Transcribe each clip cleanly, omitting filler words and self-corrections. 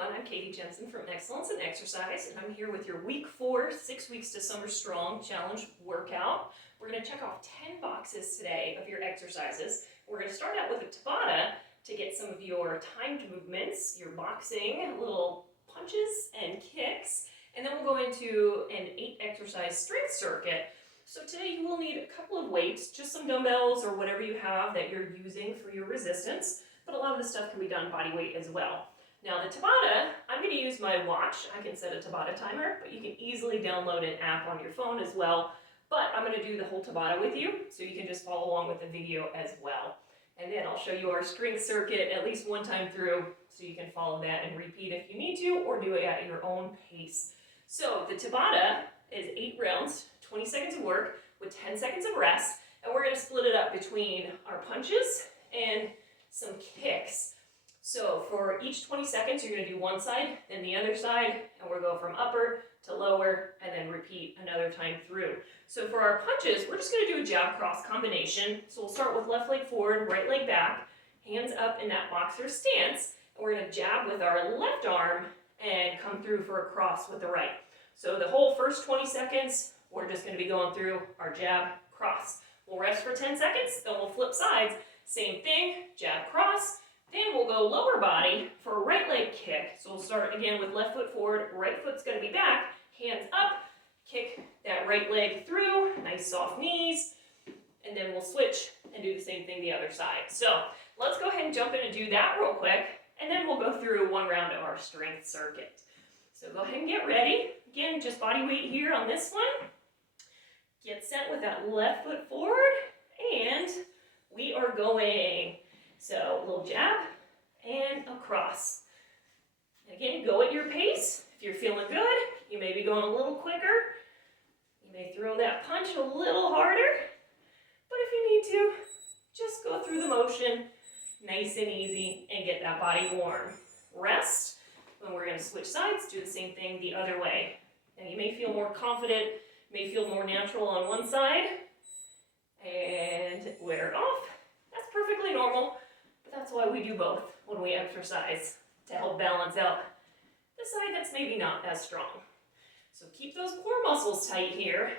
everyone, I'm Katie Jensen from Excellence in Exercise, and I'm here with your week 4, 6 weeks to Summer Strong challenge workout. We're going to check off 10 boxes today of your exercises. We're going to start out with a Tabata to get some of your timed movements, your boxing, little punches and kicks, and then we'll go into an 8 exercise strength circuit. So today you will need a couple of weights, just some dumbbells or whatever you have that you're using for your resistance, but a lot of this stuff can be done body weight as well. Now the Tabata, I'm going to use my watch. I can set a Tabata timer, but you can easily download an app on your phone as well. But I'm going to do the whole Tabata with you, so you can just follow along with the video as well. And then I'll show you our strength circuit at least one time through, so you can follow that and repeat if you need to, or do it at your own pace. So the Tabata is 8 rounds, 20 seconds of work with 10 seconds of rest, and we're going to split it up between our punches and some kicks. So for each 20 seconds, you're going to do one side, then the other side, and we'll go from upper to lower, and then repeat another time through. So for our punches, we're just going to do a jab cross combination. So we'll start with left leg forward, right leg back, hands up in that boxer stance, and we're going to jab with our left arm and come through for a cross with the right. So the whole first 20 seconds, we're just going to be going through our jab cross. We'll rest for 10 seconds, then we'll flip sides. Same thing, jab cross. Then we'll go lower body for a right leg kick. So we'll start again with left foot forward, right foot's going to be back, hands up, kick that right leg through, nice soft knees, and then we'll switch and do the same thing the other side. So let's go ahead and jump in and do that real quick, and then we'll go through one round of our strength circuit. So go ahead and get ready. Again, just body weight here on this one. Get set with that left foot forward, and we are going. So a little jab and a cross. Again, go at your pace. If you're feeling good, you may be going a little quicker. You may throw that punch a little harder. But if you need to, just go through the motion, nice and easy, and get that body warm. Rest. When we're going to switch sides, do the same thing the other way. Now you may feel more confident, may feel more natural on one side, and wear it off. That's perfectly normal. That's why we do both when we exercise, to help balance out the side that's maybe not as strong. So keep those core muscles tight here.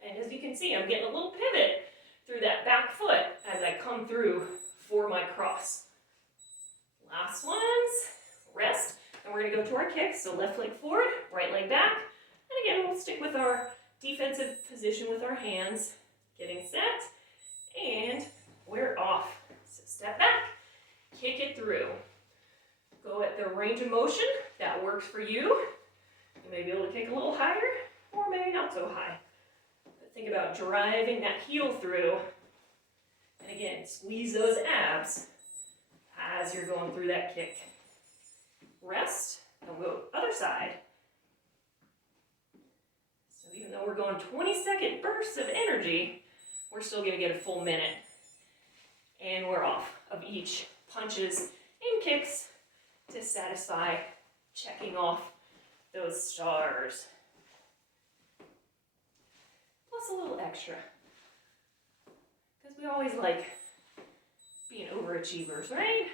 And as you can see, I'm getting a little pivot through that back foot as I come through for my cross. Last ones, rest. And we're going to go to our kicks. So left leg forward, right leg back. And again, we'll stick with our defensive position with our hands. Getting set. And we're off. So step back. Kick it through. Go at the range of motion that works for you. You may be able to kick a little higher, or maybe not so high. But think about driving that heel through. And again, squeeze those abs as you're going through that kick. Rest, and we'll go other side. So even though we're going 20-second bursts of energy, we're still going to get a full minute. And we're off of each punches and kicks to satisfy checking off those stars. Plus a little extra. Because we always like being overachievers, right?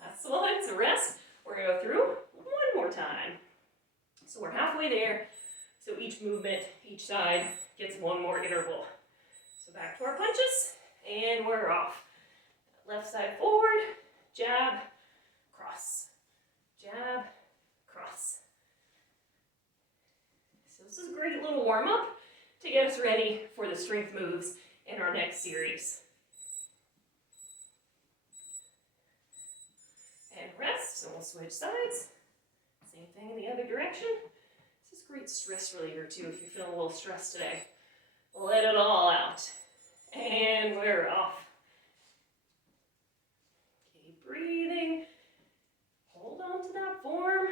Last one, so rest. We're going to go through one more time. So we're halfway there. So each movement, each side gets one more interval. So back to our punches, and we're off. Left side forward, jab, cross, jab, cross. So this is a great little warm-up to get us ready for the strength moves in our next series. And rest, so we'll switch sides. Same thing in the other direction. This is a great stress reliever too if you're feeling a little stressed today. Let it all out. And we're off. Keep breathing. Hold on to that form.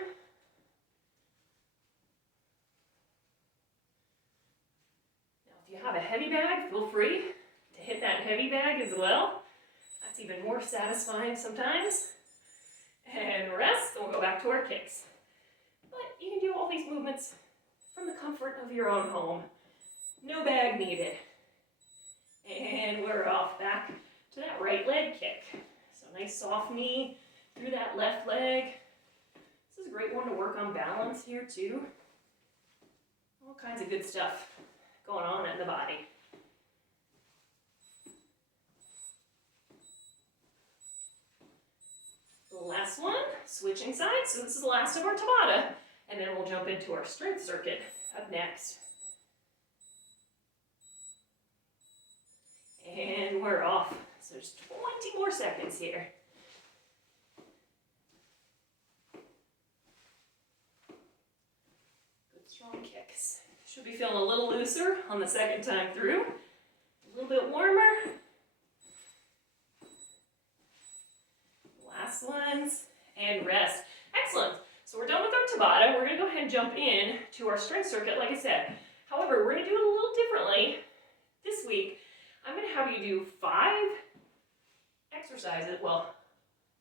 Now, if you have a heavy bag, feel free to hit that heavy bag as well. That's even more satisfying sometimes. And rest, and we'll go back to our kicks. But you can do all these movements from the comfort of your own home. No bag needed. And we're off back to that right leg kick. So nice soft knee through that left leg, This is a great one to work on balance here too. All kinds of good stuff going on in the body. The last one, switching sides. So this is the last of our Tabata, and then we'll jump into our strength circuit up next. And we're off. So just 20 more seconds here. Good strong kicks. Should be feeling a little looser on the second time through. A little bit warmer. Last ones, and rest. Excellent. So we're done with our Tabata. We're going to go ahead and jump in to our strength circuit, like I said. However, we're going to do it a little differently this week. I'm going to have you do 5 exercises, well,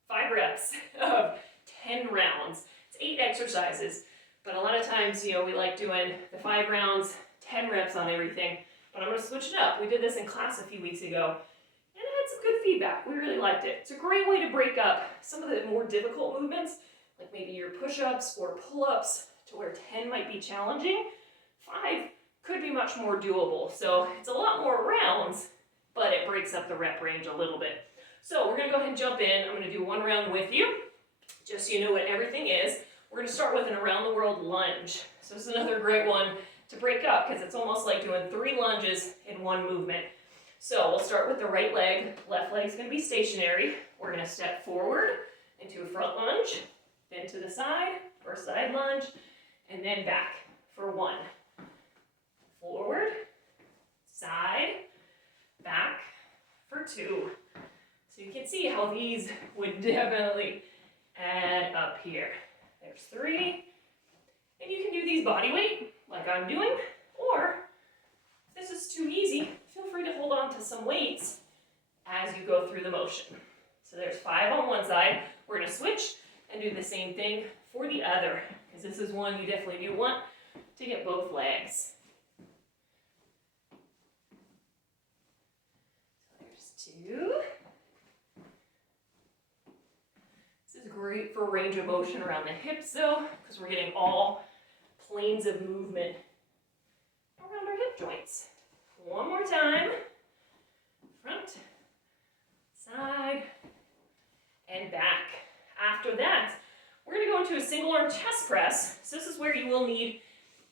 5 reps of 10 rounds. It's 8 exercises, but a lot of times, you know, we like doing the 5 rounds, 10 reps on everything, but I'm going to switch it up. We did this in class a few weeks ago, and I had some good feedback. We really liked it. It's a great way to break up some of the more difficult movements, like maybe your push-ups or pull-ups, to where 10 might be challenging. 5 could be much more doable. So it's a lot more rounds, but it breaks up the rep range a little bit. So we're going to go ahead and jump in. I'm going to do 1 round with you, just so you know what everything is. We're going to start with an around the world lunge. So this is another great one to break up because it's almost like doing 3 lunges in one movement. So we'll start with the right leg. Left leg is going to be stationary. We're going to step forward into a front lunge, then to the side for a side lunge, and then back for 1. Forward, side, back for 2. So you can see how these would definitely add up here. There's 3. And you can do these body weight, like I'm doing, or if this is too easy, feel free to hold on to some weights as you go through the motion. So there's 5 on one side. We're going to switch and do the same thing for the other, because this is one you definitely do want to get both legs. So there's 2. This is great for range of motion around the hips though, because we're getting all planes of movement around our hip joints. 1 more time. Front, side, and back. After that, we're going to go into a single arm chest press. So this is where you will need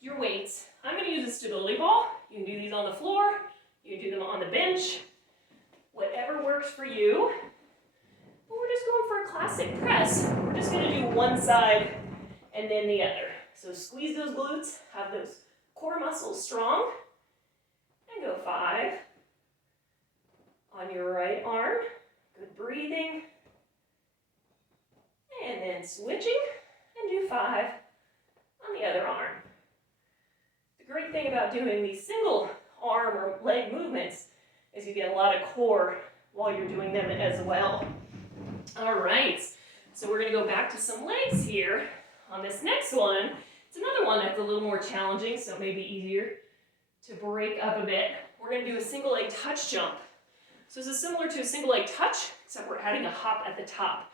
your weights. I'm going to use a stability ball. You can do these on the floor. You can do them on the bench. Whatever works for you. But we're just going for a classic press. We're just going to do one side and then the other. So squeeze those glutes, have those core muscles strong, and go 5 on your right arm. Good breathing. And then switching, and do 5 on the other arm. The great thing about doing these single arm or leg movements is you get a lot of core while you're doing them as well. All right, so we're going to go back to some legs here on this next one. It's another one that's a little more challenging, so it may be easier to break up a bit. We're going to do a single leg touch jump. So this is similar to a single leg touch, except we're adding a hop at the top.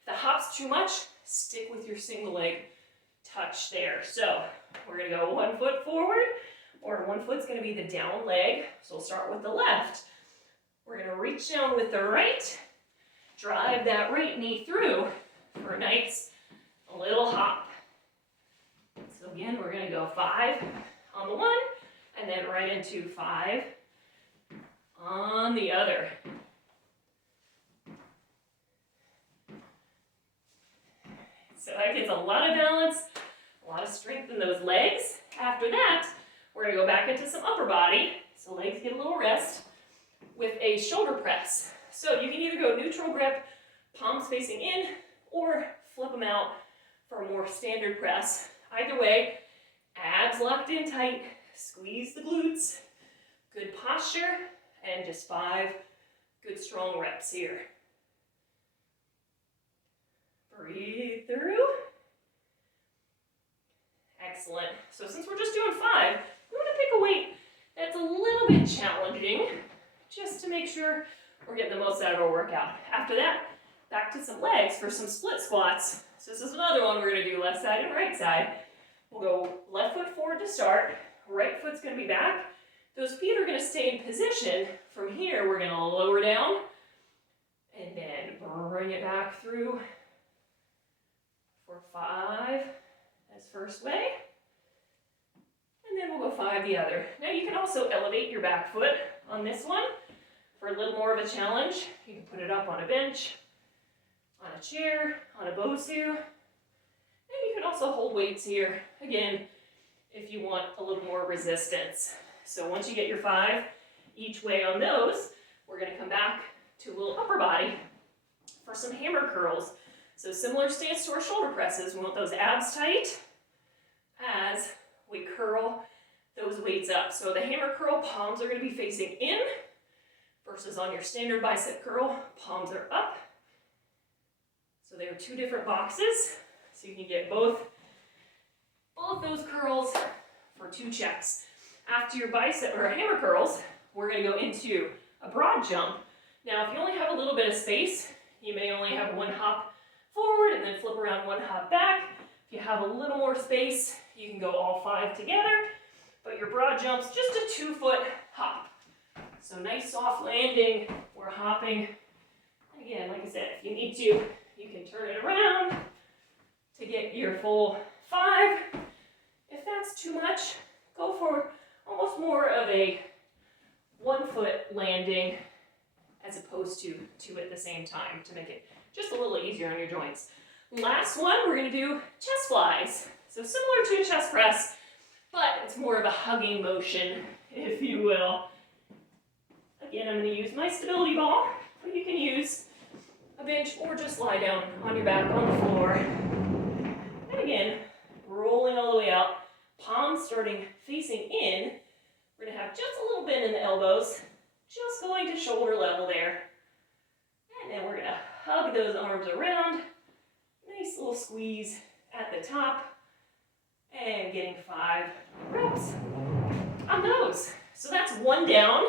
If the hop's too much, stick with your single leg touch there. So we're going to go 1 foot forward, or 1 foot's going to be the down leg. So we'll start with the left. We're going to reach down with the right, drive that right knee through for a nice little hop. So again, we're going to go 5 on the one, and then right into 5 on the other. So that gets a lot of balance, a lot of strength in those legs. After that, we're going to go back into some upper body. So legs get a little rest with a shoulder press. So you can either go neutral grip, palms facing in, or flip them out for a more standard press. Either way, abs locked in tight, squeeze the glutes, good posture, and just 5 good strong reps here. Breathe through. Excellent. So since we're just doing 5, we want to pick a weight that's a little bit challenging, just to make sure we're getting the most out of our workout. After that, back to some legs for some split squats. So this is another one we're gonna do left side and right side. We'll go left foot forward to start, right foot's gonna be back. Those feet are gonna stay in position. From here, we're gonna lower down and then bring it back through for 5 as first way. And then we'll go 5 the other. Now you can also elevate your back foot on this one for a little more of a challenge. You can put it up on a bench, on a chair, on a Bosu. And you can also hold weights here, again, if you want a little more resistance. So once you get your 5 each way on those, we're gonna come back to a little upper body for some hammer curls. So similar stance to our shoulder presses. We want those abs tight as we curl those weights up. So the hammer curl, palms are gonna be facing in versus on your standard bicep curl, palms are up. So there are 2 different boxes. So you can get both those curls for 2 checks. After your bicep or hammer curls, we're gonna go into a broad jump. Now, if you only have a little bit of space, you may only have 1 hop forward and then flip around 1 hop back. If you have a little more space, you can go all 5 together, but your broad jump's just a 2-foot hop. So nice soft landing, we're hopping. And again, like I said, if you need to, you can turn it around to get your full 5. If that's too much, go for almost more of a 1-foot landing as opposed to 2 at the same time to make it just a little easier on your joints. Last one, we're gonna do chest flies. So similar to a chest press, but it's more of a hugging motion, if you will. Again, I'm gonna use my stability ball, but you can use a bench or just lie down on your back on the floor. And again, rolling all the way out, palms starting facing in. We're gonna have just a little bend in the elbows, just going to shoulder level there. And then we're gonna hug those arms around. Nice little squeeze at the top. And getting 5 reps on those. So that's 1 down.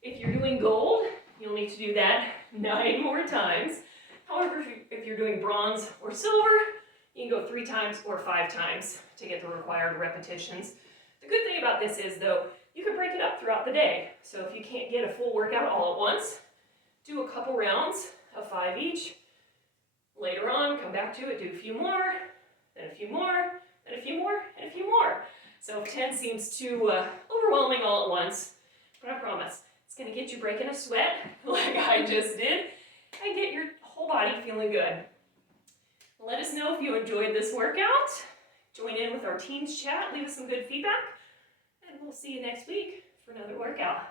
If you're doing gold, you'll need to do that 9 more times. However, if you're doing bronze or silver, you can go 3 times or 5 times to get the required repetitions. The good thing about this is, though, you can break it up throughout the day. So if you can't get a full workout all at once, do a couple rounds of 5 each. Later on, come back to it, do a few more, then a few more, then a few more, and a few more. So if 10 seems too overwhelming all at once, but I promise, it's gonna get you breaking a sweat like I just did, and get your whole body feeling good. Let us know if you enjoyed this workout. Join in with our teens chat, leave us some good feedback, and we'll see you next week for another workout.